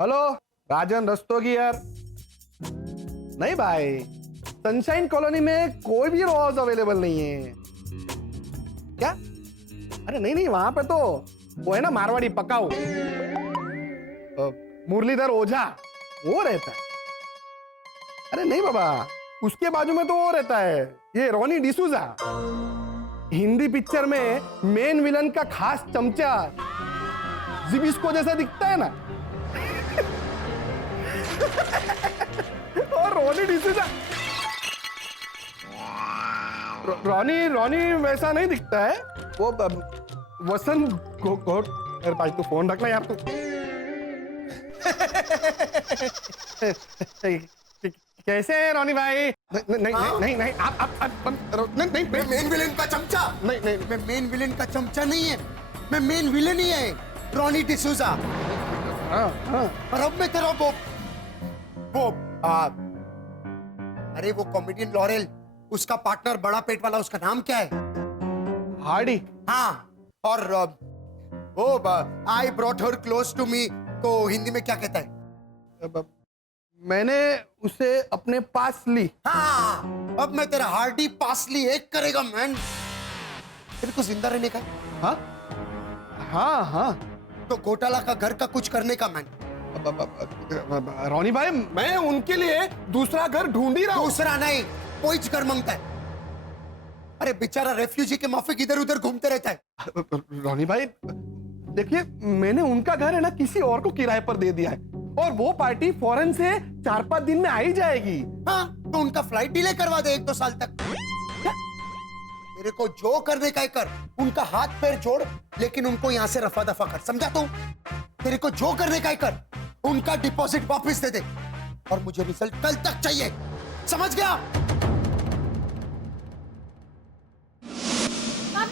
Hello राजन रस्तोगी यार। नहीं भाई, सनशाइन कॉलोनी में कोई भी रोज अवेलेबल नहीं है। क्या? अरे नहीं नहीं, वहां पे तो वो है ना मारवाड़ी पकाऊ, मुरलीधर ओझा, वो रहता है। अरे नहीं बाबा, उसके बाजू में तो वो रहता है, ये रोनी डिसूजा। हिंदी पिक्चर में मेन विलन का खास चमचा, जिबिस्को जैसा दिखता है ना। और रोनी डिसूजा, रोनी वैसा नहीं दिखता है वो। वसंत अरे भाई तू फोन रखना यार तू। कैसे है रोनी भाई? नहीं आप नहीं मैं मेन विलेन का चमचा नहीं, मैं मेन विलेन का चमचा नहीं है, मैं मेन विलेन ही है, रॉनी डिसूजा। और अब मैं तेरा अरे वो कॉमेडियन लॉरेल, उसका पार्टनर बड़ा पेट वाला, उसका नाम क्या है? हार्डी। हाँ, और वो I brought her close to me को हिंदी में क्या कहता है? मैंने उसे अपने पास ली। हाँ, अब मैं तेरा हार्डी पासली एक करेगा मैन। तेरे को जिंदा रहने का है? हाँ हाँ हाँ। तो घोटाला का घर का कुछ करने का मैन। रोनी भाई, मैं उनके लिए दूसरा घर ढूंढ ही रहा हूँ। दूसरा नहीं, कोई घर मांगता है। अरे बेचारा रेफ्यूजी के माफिक इधर उधर घूमते रहता है। रोनी भाई देखिए, मैंने उनका घर है ना किसी और को किराए पर दे दिया है, और वो पार्टी फॉरेन से 4-5 दिन में आ ही जाएगी। हाँ, तो उनका फ्लाइट डिले करवा दे 1-2 साल तक। तेरे को जो करने का है कर, उनका हाथ पैर जोड़, लेकिन उनको यहाँ से रफा दफा कर, समझा तू? तेरे को जो करने का है कर, उनका डिपॉजिट वापस दे दे, और मुझे रिजल्ट कल तक चाहिए, समझ गया?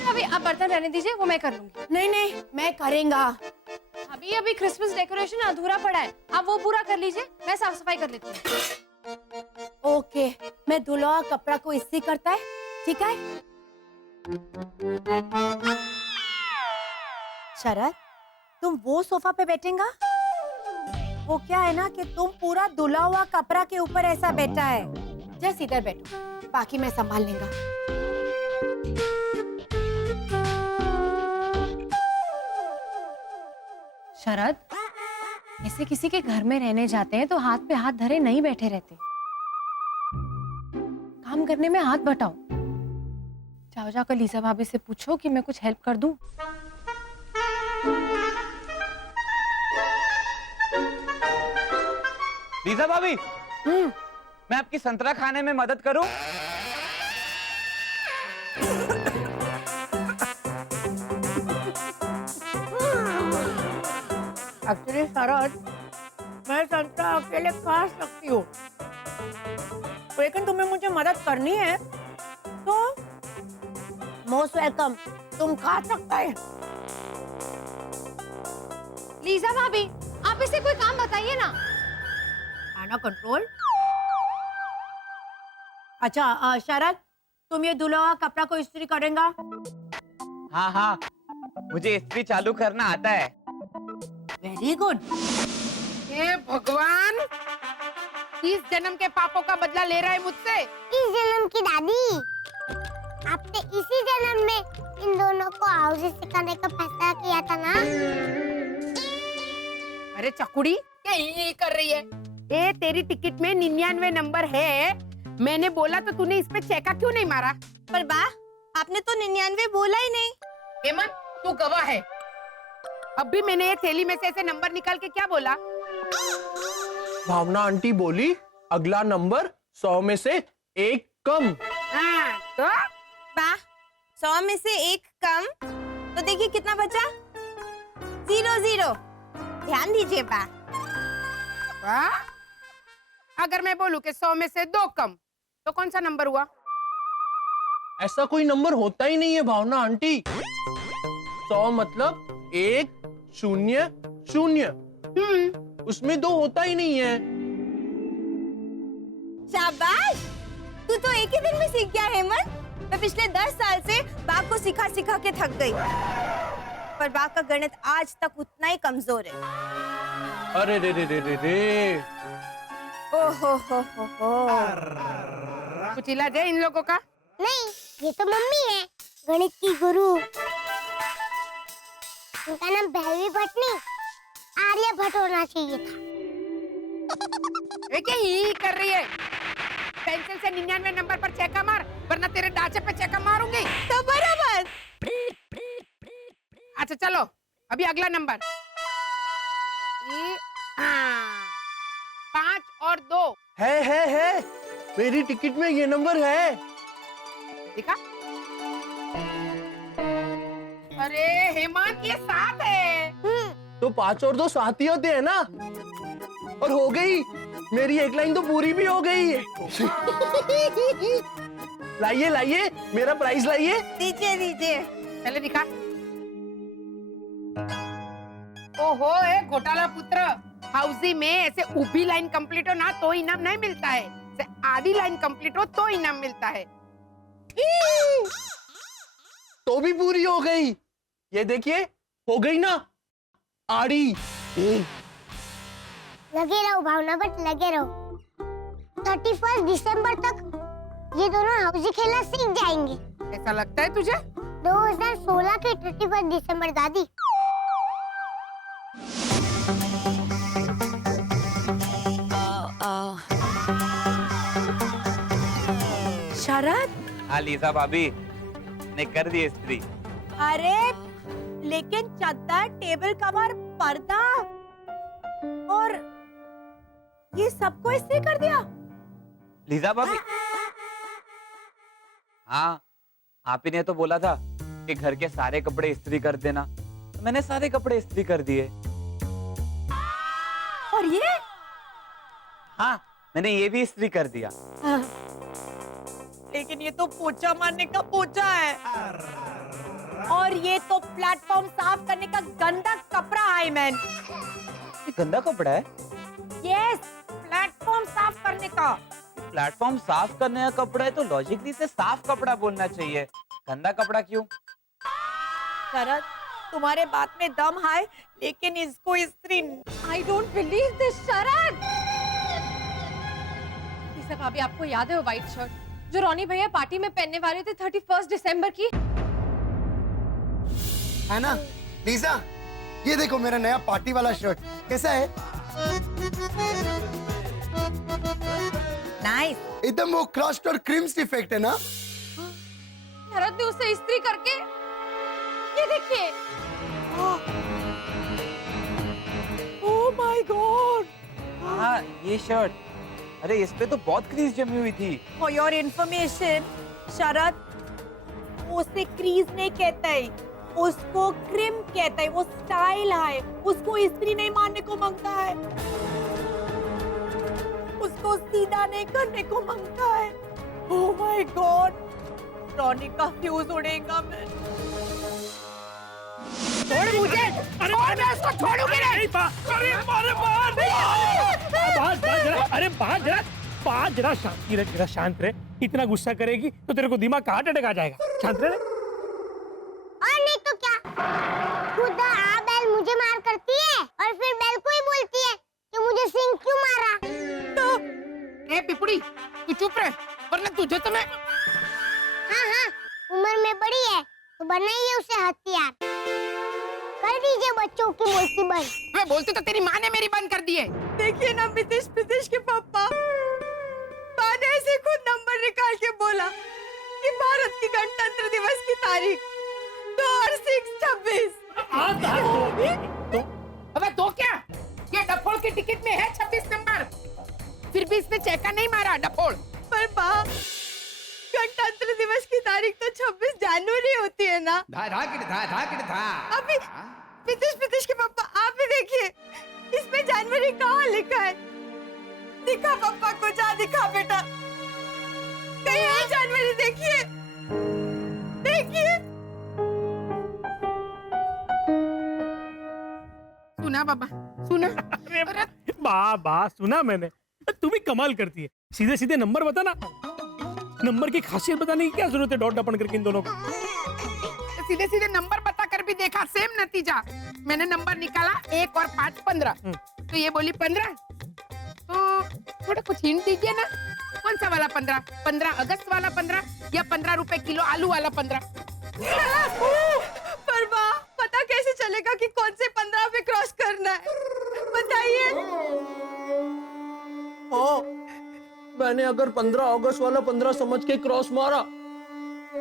अभी आप बर्तन रहने दीजिए, वो मैं कर लूंगी। नहीं नहीं, मैं करेंगा। अभी क्रिसमस डेकोरेशन अधूरा पड़ा है, आप वो पूरा कर लीजिए, मैं साफ सफाई कर लेती हूँ। ओके, मैं दूल्हा कपड़ा को इस्त्री करता है, ठीक है? शरद, तुम वो सोफा पे बैठेगा? वो क्या है ना कि तुम पूरा धुला हुआ कपड़ा के ऊपर ऐसा बैठा है। जस्ट इधर बैठो, बाकी मैं संभाल लेगा। शरद, ऐसे किसी के घर में रहने जाते हैं तो हाथ पे हाथ धरे नहीं बैठे रहते, काम करने में हाथ बटाओ। जाओ जाकर लीजा भाभी से पूछो कि मैं कुछ हेल्प कर दूं। लीजा भाभी, मैं आपकी संतरा खाने में मदद करूं? एक्चुअली शरद, मैं संतरा अकेले खा सकती हूँ, लेकिन तुम्हें मुझे मदद करनी है तो मोस्ट वेलकम, तुम खा सकते हैं। लीजा भाभी, आप इसे कोई काम बताइए ना। खाना कंट्रोल। अच्छा शरद, तुम ये धुला कपड़ा को इस्त्री करेगा? हाँ हाँ, मुझे इस्त्री चालू करना आता है। Very good. हे भगवान, इस जन्म के पापों का बदला ले रहा है मुझसे। इस जन्म की दादी, आपने इसी जन्म में इन दोनों को हाउस सिखाने का फैसला किया था ना? अरे चकुड़ी, क्या ये कर रही है? ए, तेरी टिकट में 99 नंबर है, मैंने बोला तो तूने इस पे चेका क्यों नहीं मारा? पर बा, आपने तो 99 बोला ही नहीं। हेमंत, तू गवाह है। अब भी मैंने ये थैली में से ऐसे नंबर निकाल के क्या बोला? भावना आंटी बोली अगला नंबर 100 में से 1 कम। हाँ, तो बा, 100 में से 1 कम, तो देखिए कितना बचा? 0 ध्यान दीजिए बा। वाह, अगर मैं बोलूं कि 100 में से 2 कम, तो कौन सा नंबर हुआ? ऐसा कोई नंबर होता ही नहीं है भावना आंटी। 100 मतलब 1 0 0, उसमें 2 होता ही नहीं है। शाबाश, तू तो एक ही दिन में सीख गया हेमंत। मैं पिछले 10 साल से बाग को सिखा सिखा के थक गई, पर बाग का गणित आज तक उतना ही कमजोर है। अरे रे रे रे रे रे। ओ हो कुछ इलाज है इन लोगों का? नहीं, ये तो मम्मी है, गणित की गुरु। उनका नाम भैरवी भट्ट नहीं, आर्य भट्ट होना चाहिए था। ये क्या ही कर रही है? पेंसिल से 99 नंबर पर चेका मार, वरना तेरे ढांचे पे चेका मारूंगी। तो बराबर। अच्छा चलो, अभी अगला नंबर। 5 और 2 है। मेरी टिकट में ये नंबर है। दिखा। अरे हेमंत, ये 7 है। तो 5 और 2 7 ही होते हैं ना। और हो गई, मेरी एक लाइन तो पूरी भी हो गई। लाइए लाइए, मेरा प्राइस लाइए। दीजिए। पहले दिखा। ओहो, ए घोटाला पुत्र, हाउसी में ऐसे ऊभी लाइन कंप्लीट हो ना तो इनाम नहीं मिलता है, ऐसे आधी लाइन कंप्लीट हो तो इनाम मिलता है। तो भी पूरी हो गई। ये देखिए, हो गई ना आड़ी। लगे रहो भावना भट्ट, लगे रहो। 31 दिसंबर तक ये दोनों हाउसी खेलना सीख जाएंगे। ऐसा लगता है तुझे? 2016 के 31 दिसंबर दादी। शरद, हाँ लीजा भाभी ने कर दी इस्त्री। अरे लेकिन चद्दर, टेबल कवर, पर्दा और ये सबको इस्त्री कर दिया? लीजा भाभी, हाँ आप ही ने तो बोला था कि घर के सारे कपड़े इस्त्री कर देना, तो मैंने सारे कपड़े इस्त्री कर दिए। और ये? हाँ, मैंने ये भी इस्त्री कर दिया। लेकिन ये तो पोछा मारने का पोछा है, और ये तो प्लेटफॉर्म साफ करने का गंदा कपड़ा है मैन। ये गंदा कपड़ा है? यस, प्लेटफॉर्म साफ करने का। प्लेटफॉर्म साफ करने का कपड़ा है तो लॉजिकली से साफ कपड़ा बोलना चाहिए, गंदा कपड़ा क्यों? शरद, तुम्हारे बात में दम है, लेकिन इसको इस्त्री। I don't believe this Sharad. Lisa भाभी, आपको याद है वो व्हाइट शर्ट जो रोनी भैया पार्टी में पहनने वाले थे 31 दिसंबर की? है ना लीजा, ये देखो मेरा नया पार्टी वाला शर्ट कैसा है? नाइस। एकदम वो क्रस्ट और क्रीम्स इफेक्ट है ना? शरद ने उसे इस्त्री करके, ये देखिए। Oh my God. हाँ ये शर्ट, अरे इस पे तो बहुत क्रीज जमी हुई थी। फॉर योर इंफॉर्मेशन शरद, उसे क्रीज नहीं कहता है, उसको क्रिम कहता है। वो स्टाइल है, उसको इस्त्री नहीं मारने को मांगता है, उसको सीधा नहीं करने को मांगता है। ओह माय गॉड, रॉनी का फ्यूज उड़ेगा। मैं छोड़ मुझे, छोड़, मैं उसको छोड़ूंगी नहीं। बात जरा शांति रख, जरा शांत रहे। इतना गुस्सा करेगी तो तेरे को दिमाग का हार्ट अटैक आ जाएगा। शांत रहे। और नहीं तो क्या, खुद आ बैल मुझे मार करती है और फिर बैल को ही बोलती है कि मुझे सिंह क्यों मारा। ए पिपड़ी, तू चुप रह, वरना तुझे तो मैं। हाँ, उम्र में बड़ी है तो बनाइए उसे हथियार, कर दीजिए बच्चों की बोलती बंद। मैं बोलती तो तेरी माँ ने मेरी बंद कर दी है। देखिए ना विदेश के पापा, माँ ने ऐसे खुद नंबर निकाल के बोला कि भारत की गणतंत्र दिवस की तारीख 2 और 6-26। अबे तो क्या, ये डफोड़ की टिकट में है 26 नंबर, फिर भी इसने चेका नहीं मारा डफोड़। पर माँ, गणतंत्र दिवस की तारीख तो 26 जनवरी होती है ना। अभी विदेश के पापा, आप ही देखिए, इसमें जनवरी कहाँ लिखा है? दिखा पापा को, जा दिखा बेटा, कहीं है जनवरी? देखिए देखिए। सुना बाबा, सुना। बा सुना मैंने। तू भी कमाल करती है, सीधे सीधे नंबर बताना। नंबर की खासियत बताने की क्या जरूरत है डॉट अपन करके इन दोनों को? सीधे सीधे नंबर बता कर भी देखा, सेम नतीजा। मैंने नंबर निकाला 1 और 5 15। तो ये बोली 15, तो थोड़ा कुछ हिंट दीजिए ना, कौन सा वाला 15? 15 अगस्त वाला 15 या 15 रुपए किलो आलू वाला 15? पर वाह, पता कैसे चलेगा कि कौन से 15 पे क्रॉस करना है? बताइए। हाँ, मैंने अगर 15 अगस्त वाला 15 समझ के क्रॉस मारा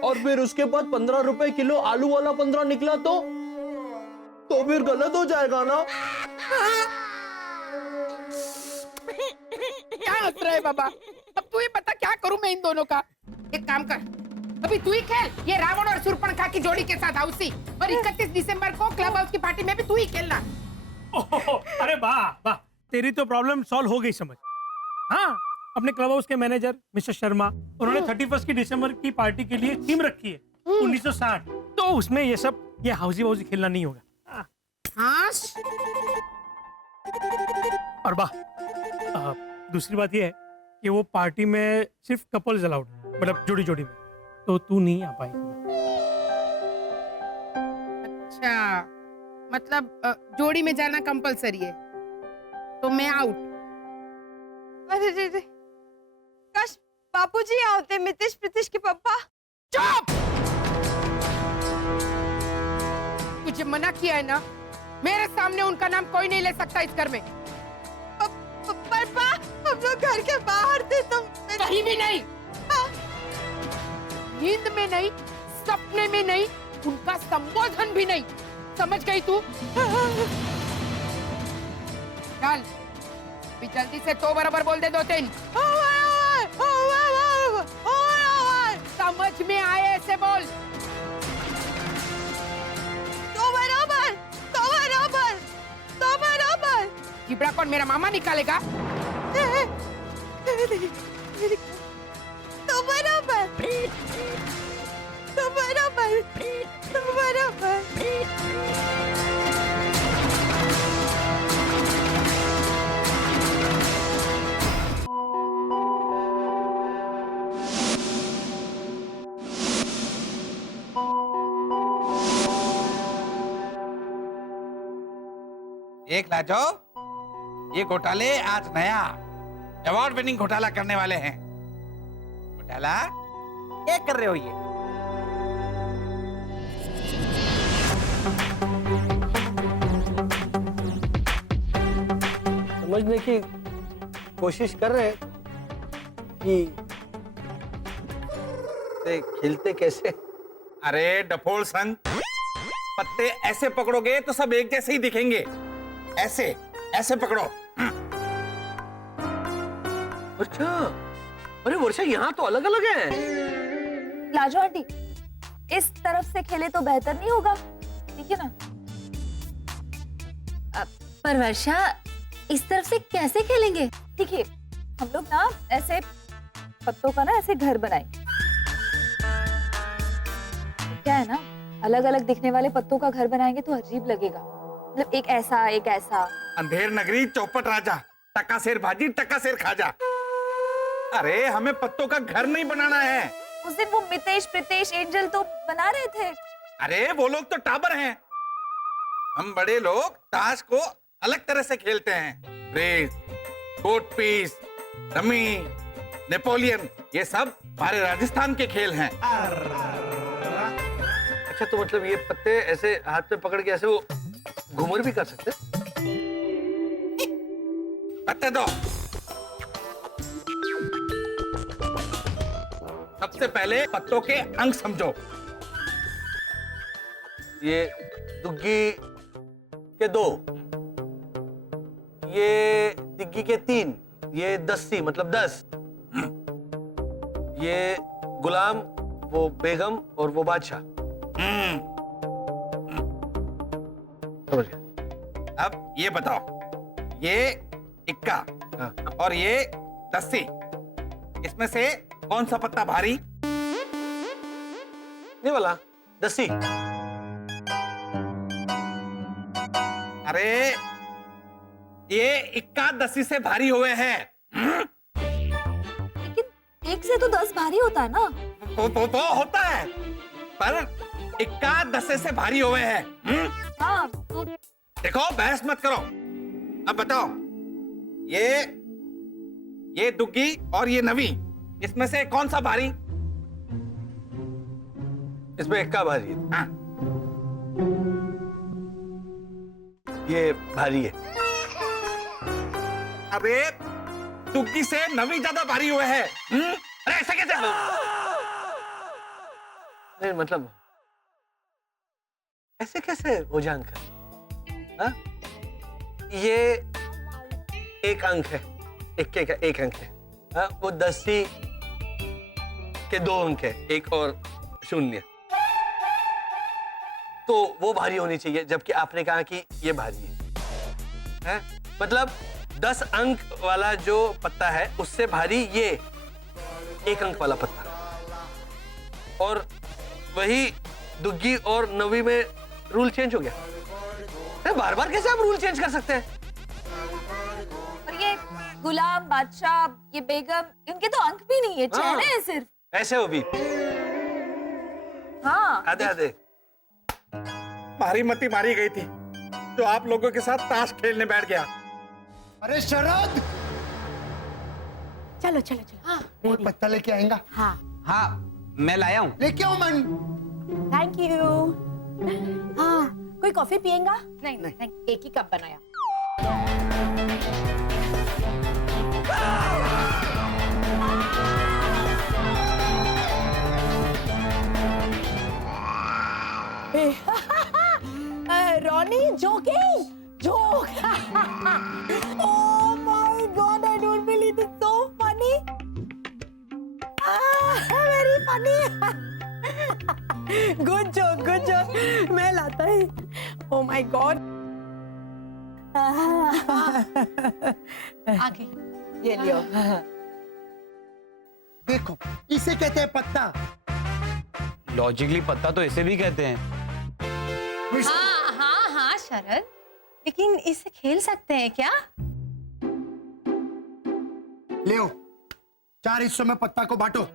और फिर उसके बाद 15 रुपए किलो आलू वाला 15 निकला तो फिर गलत हो जाएगा ना? क्या हंस रहा है बाबा? अब तू ही बता क्या करूं मैं इन दोनों का? एक काम कर, अभी तू ही खेल ये रावण और शूर्पणखा की जोड़ी के साथ हाउसी, और 31 दिसंबर को क्लब हाउस की पार्टी में भी तू ही खेलना। ओहो, अरे वाह वाह, तेरी तो प्रॉब्लम सॉल्व हो गई समझ। हाँ, अपने क्लब हाउस के मैनेजर मिस्टर शर्मा, उन्होंने 31 की दिसंबर की पार्टी के लिए थीम रखी है 1960, तो उसमें ये हाउसी वाउसी खेलना नहीं होगा। हाँ और वाह, दूसरी बात ये है कि वो पार्टी में सिर्फ कपल्स अलाउड, मतलब जोड़ी जोड़ी में, तो तू नहीं आ पाएगी। अच्छा, मतलब जोड़ी में जाना कंपलसरी है, तो मैं आउट। अरे रे रे, काश बापूजी होते, मितेश प्रीतिश के पापा। चुप! तुझे मना किया है ना, मेरे सामने उनका नाम कोई नहीं ले सकता इस घर में। पापा, हम लोग घर के बाहर थे, तो कहीं भी नहीं, नींद में नहीं, सपने में नहीं, उनका संबोधन भी नहीं, समझ गई तू? चल, अभी जल्दी से तो बराबर बोल दे 2-3। समझ में आए ऐसे बोल। तो बराबर, तो बराबर, तो बराबर। जिब्रा कौन, मेरा मामा निकालेगा? तो बराबर, तो बराबर, तो बराबर। एक लाजो, ये घोटाले आज नया अवार्ड विनिंग घोटाला करने वाले हैं। घोटाला क्या कर रहे हो ये? समझने की कोशिश कर रहे हैं कि ते खेलते कैसे। अरे डफोल संग, पत्ते ऐसे पकड़ोगे तो सब एक जैसे ही दिखेंगे। ऐसे ऐसे पकड़ो। अच्छा, अरे वर्षा, यहाँ तो अलग अलग है। लाजो आंटी, इस तरफ से खेले तो बेहतर नहीं होगा? ठीक है ना? पर वर्षा, इस तरफ से कैसे खेलेंगे? ठीक है, हम लोग ना ऐसे पत्तों का ना ऐसे घर बनाएंगे। क्या है ना, अलग अलग दिखने वाले पत्तों का घर बनाएंगे तो अजीब लगेगा, मतलब एक ऐसा एक ऐसा। अंधेर नगरी चौपट राजा, टक्का शेर भाजी टक्का शेर खाजा। अरे हमें पत्तों का घर नहीं बनाना है। उस दिन वो मितेश प्रीतेश एंजल तो बना रहे थे। अरे वो लोग तो टाबर हैं, हम बड़े लोग ताश को अलग तरह से खेलते हैं। Race, court piece, rummy, Napoleon, ये सब हमारे राजस्थान के खेल हैं। अच्छा, तो मतलब ये पत्ते ऐसे हाथ पे पकड़ के ऐसे वो घूमर भी कर सकते? पत्ते दो। सबसे पहले पत्तों के अंग समझो। ये दुग्गी के 2, ये दिग्गी के 3, ये दस्ती मतलब 10, ये गुलाम, वो बेगम और वो बादशाह। समझ गया। अब ये बताओ, ये इक्का हाँ। और ये दस्ती, इसमें से कौन सा पत्ता भारी? ये वाला दस्ती। अरे ये इक्का दस्ती से भारी हुए हैं। लेकिन एक से तो 10 भारी होता है ना? तो होता है, पर इक्का 10 से भारी हुए हैं। हाँ, तो देखो, बहस मत करो। अब बताओ, ये दुग्गी और ये नवी, इसमें से कौन सा भारी? इसमें एक का भारी है। हाँ। ये भारी है। अरे दुग्गी से नवी ज्यादा भारी हुए है। अरे ऐसा कैसे? नहीं मतलब ऐसे कैसे हो जाए अंकल? हाँ? ये एक अंक है, एक अंक है। हाँ? वो 10 के 2 अंक है, 1 और 0, तो वो भारी होनी चाहिए, जबकि आपने कहा कि ये भारी है? मतलब 10 अंक वाला जो पत्ता है उससे भारी ये 1 अंक वाला पत्ता। और वही दुग्गी और नवी में रूल चेंज हो गया। बार बार कैसे आप रूल चेंज कर सकते हैं? और ये गुलाम बादशाह, ये बेगम, इनके तो अंक भी नहीं है, चेहरे हैं सिर्फ। ऐसे हो भी। हाँ आधे आधे। मारी मती मारी गई थी जो आप लोगों के साथ ताश खेलने बैठ गया। अरे शरद, चलो चलो चलो। हाँ कोई पत्ता लेके आएगा? हाँ, हाँ मैं लाया हूँ। लेके आओ मन। Thank you. हाँ, कोई कॉफी पिएगा? नहीं नहीं, एक ही कप बनाया। Ronnie, joking, joke. Oh my God, I don't believe it's so funny. Very funny. Good joke, good joke. मैं लाता है. Oh my God. आगे ये लियो. देखो, इसे कहते हैं पत्ता। लॉजिकली पत्ता तो इसे भी कहते हैं। हाँ हाँ हाँ शरद, लेकिन इसे खेल सकते हैं क्या? ले 4 हिस्सों में पत्ता को बांटो।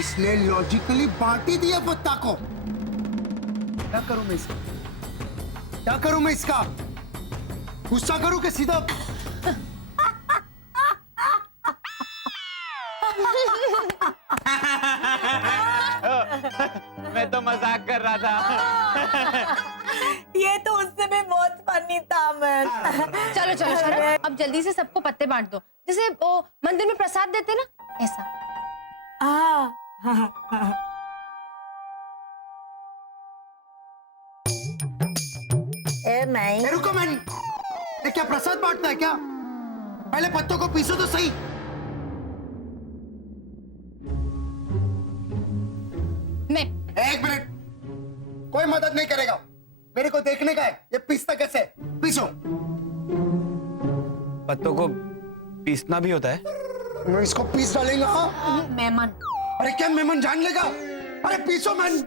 इसने लॉजिकली बांट ही दिया पत्ता को। क्या करूं मैं इसका? क्या करूं मैं इसका? गुस्सा करूं कि सीधा? मैं तो मजाक कर रहा था। ये तो उससे भी बहुत फनी था मैं। चलो चलो शरद, अब जल्दी से सबको पत्ते बांट दो, जैसे वो मंदिर में प्रसाद देते ना, ऐसा। नहीं। रुको मैन, ये क्या प्रसाद बांटना है क्या? पहले पत्तों को पीसो तो सही। मैं 1 मिनट, कोई मदद नहीं करेगा। मेरे को देखने का है ये पीसता कैसे है। पीसो। पत्तों को पीसना भी होता है? मैं इसको पीस डालेंगे। हाँ मेमन। अरे क्या मेमन जान लेगा? अरे पीसो मैन।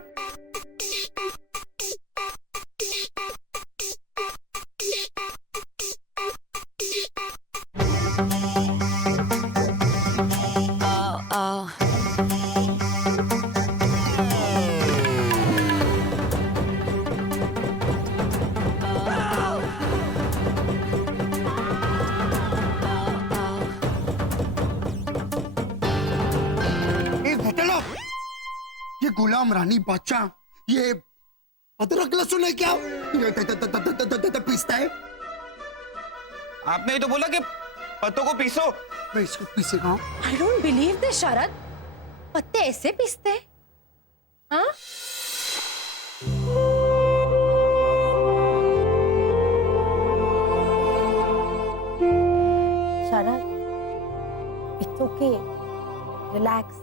ये गुलाम रानी बादशाह, ये अदरक लहसुन है क्या? पीसता है। आपने ही तो बोला कि पत्तों को पीसो। मैं इसको पीसेगा। I don't believe this शरद, पत्ते ऐसे पीसते हैं? हाँ? शरद, it's okay, relax.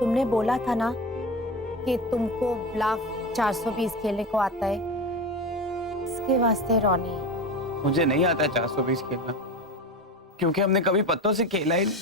तुमने बोला था ना कि तुमको ब्लफ 420 खेलने को आता है, इसके वास्ते रॉनी। मुझे नहीं आता 420 खेलना, क्योंकि हमने कभी पत्तों से खेला ही नहीं।